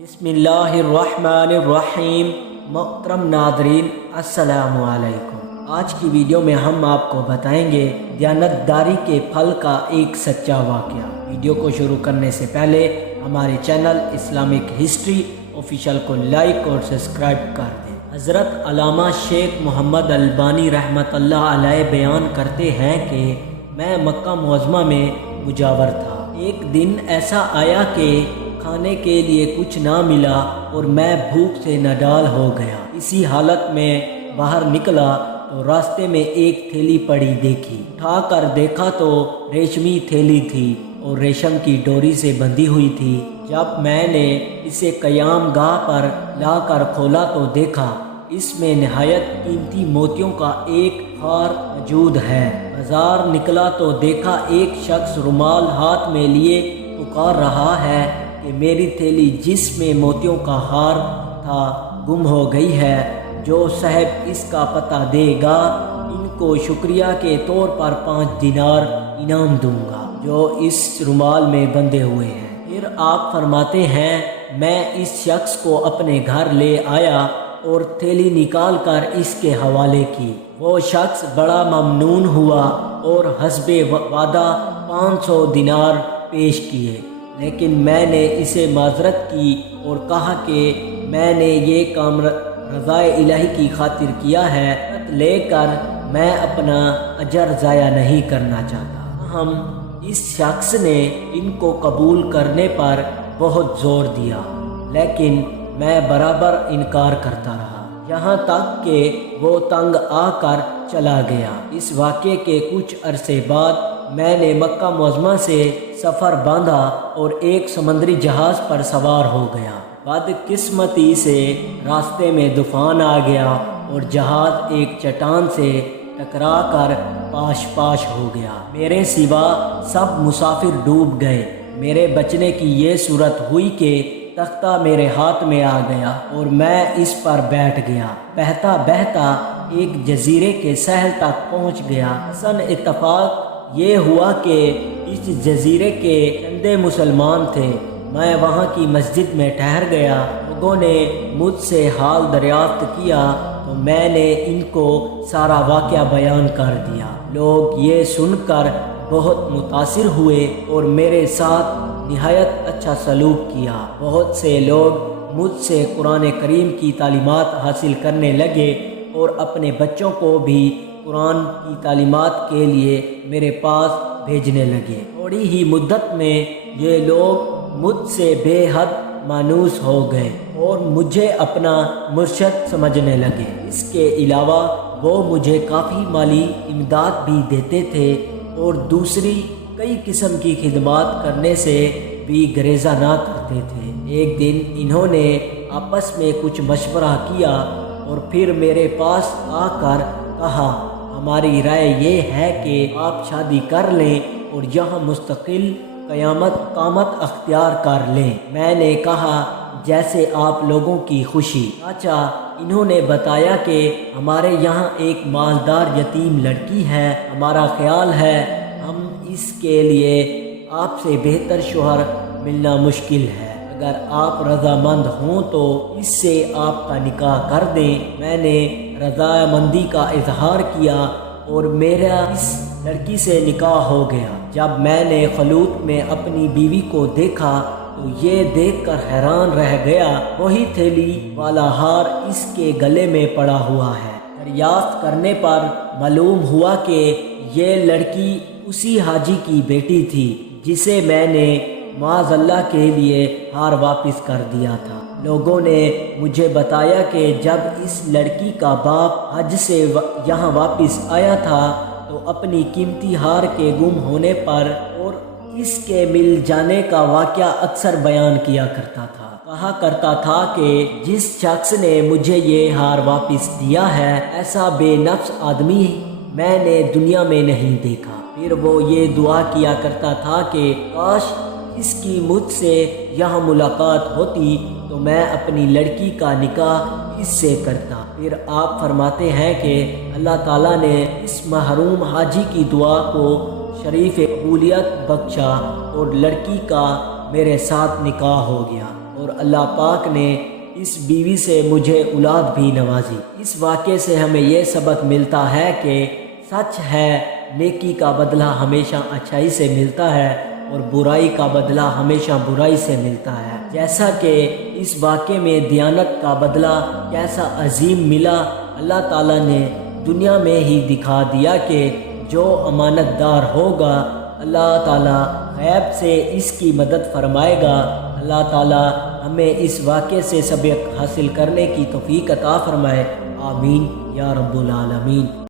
बिस्मिल्लाहिर्रहमानिर्रहीम। मोहतरम नादरीन, अस्सलामु अलैकुम। आज की वीडियो में हम आपको बताएंगे दयानतदारी के फल का एक सच्चा वाक़या। वीडियो को शुरू करने से पहले हमारे चैनल इस्लामिक हिस्ट्री ऑफिशियल को लाइक और सब्सक्राइब कर दें। हज़रत अल्लामा शेख मोहम्मद अल्बानी रहमतुल्लाह अलैह बयान करते हैं कि मैं मक्का मुअज़्ज़मा में मुजावर था। एक दिन ऐसा आया कि खाने के लिए कुछ ना मिला और मैं भूख से नडाल हो गया। इसी हालत में बाहर निकला तो रास्ते में एक थैली पड़ी देखी। उठाकर देखा तो रेशमी थैली थी और रेशम की डोरी से बंधी हुई थी। जब मैंने इसे कयाम गाह पर लाकर खोला तो देखा इसमें नहायत कीमती मोतियों का एक हार मौजूद है। बाजार निकला तो देखा एक शख्स रुमाल हाथ में लिए पुकार रहा है कि मेरी थैली जिसमें मोतियों का हार था गुम हो गई है। जो साहब इसका पता देगा इनको शुक्रिया के तौर पर 5 दिनार इनाम दूंगा जो इस रुमाल में बंधे हुए हैं। फिर आप फरमाते हैं मैं इस शख्स को अपने घर ले आया और थैली निकाल कर इसके हवाले की। वो शख्स बड़ा ममनून हुआ और हस्बे वादा 500 दिनार पेश किए, लेकिन मैंने इसे माजरत की और कहा कि मैंने ये काम रज़ाए इलाही की खातिर किया है, लेकर मैं अपना अजर ज़ाया नहीं करना चाहता। हम इस शख्स ने इनको कबूल करने पर बहुत ज़ोर दिया, लेकिन मैं बराबर इनकार करता रहा, यहाँ तक कि वो तंग आकर चला गया। इस वाक़े के कुछ अरसे बाद मैंने मक्का मुअज़्ज़मा से सफ़र बांधा और एक समुद्री जहाज़ पर सवार हो गया। बदकिस्मती से रास्ते में तूफ़ान आ गया और जहाज़ एक चट्टान से टकरा कर पाश पाश हो गया। मेरे सिवा सब मुसाफिर डूब गए। मेरे बचने की ये सूरत हुई कि तख्ता मेरे हाथ में आ गया और मैं इस पर बैठ गया। बहता बहता एक जजीरे के सहल तक पहुँच गया। हसन इत्तफाक ये हुआ कि इस जजीरे के चंदे मुसलमान थे। मैं वहाँ की मस्जिद में ठहर गया। लोगों ने मुझसे हाल दरियाफ्त किया तो मैंने इनको सारा वाक़या बयान कर दिया। लोग ये सुनकर बहुत मुतासिर हुए और मेरे साथ निहायत अच्छा सलूक किया। बहुत से लोग मुझसे कुरान करीम की तालीमात हासिल करने लगे और अपने बच्चों को भी कुरान की तालीमात के लिए मेरे पास भेजने लगे। थोड़ी ही मुद्दत में ये लोग मुझसे बेहद मायूस हो गए और मुझे अपना मुर्शद समझने लगे। इसके अलावा वो मुझे काफ़ी माली इमदाद भी देते थे और दूसरी कई किस्म की खिदमत करने से भी गरेजा ना करते थे। एक दिन इन्होंने आपस में कुछ मशवरा किया और फिर मेरे पास आकर कहा हमारी राय ये है कि आप शादी कर लें और यहाँ मुस्तकिल कामत अख्तियार कर लें। मैंने कहा जैसे आप लोगों की खुशी। चाचा इन्होंने बताया कि हमारे यहाँ एक मालदार यतीम लड़की है। हमारा ख्याल है हम इसके लिए आपसे बेहतर शोहर मिलना मुश्किल है। अगर आप रजामंद हों तो इससे आपका निकाह कर दें। मैंने रजामंदी का इजहार किया और मेरा इस लड़की से निकाह हो गया। जब मैंने खलूत में अपनी बीवी को देखा तो ये देखकर हैरान रह गया। वही थैली वाला हार इसके गले में पड़ा हुआ है। दरियाफ्त करने पर मालूम हुआ कि ये लड़की उसी हाजी की बेटी थी जिसे मैंने माज़अल्लाह के लिए हार वापस कर दिया था। लोगों ने मुझे बताया कि जब इस लड़की का बाप हज से यहाँ वापस आया था तो अपनी कीमती हार के गुम होने पर और इसके मिल जाने का वाक़या अक्सर बयान किया करता था। कहा करता था कि जिस शख्स ने मुझे ये हार वापस दिया है ऐसा बेनफ्स आदमी मैंने दुनिया में नहीं देखा। फिर वो ये दुआ किया करता था कि काश इसकी मुझसे यहाँ मुलाकात होती तो मैं अपनी लड़की का निकाह इससे करता। फिर आप फरमाते हैं कि अल्लाह ताला ने इस महरूम हाजी की दुआ को शरीफ कबूलियत बख्शा और लड़की का मेरे साथ निकाह हो गया اور اللہ پاک نے اس بیوی سے مجھے اولاد بھی نوازی۔ اس واقعے سے ہمیں یہ سبق ملتا ہے کہ سچ ہے نیکی کا بدلہ ہمیشہ اچھائی سے ملتا ہے اور برائی کا بدلہ ہمیشہ برائی سے ملتا ہے۔ جیسا کہ اس واقعے میں دیانت کا بدلہ کیسا عظیم ملا، اللہ تعالیٰ نے دنیا میں ہی دکھا دیا کہ جو امانت دار ہوگا اللہ تعالیٰ غیب سے اس کی مدد فرمائے گا۔ اللہ تعالیٰ ہمیں اس واقعے سے سبق حاصل کرنے کی توفیق عطا فرمائے، آمین یا رب العالمین۔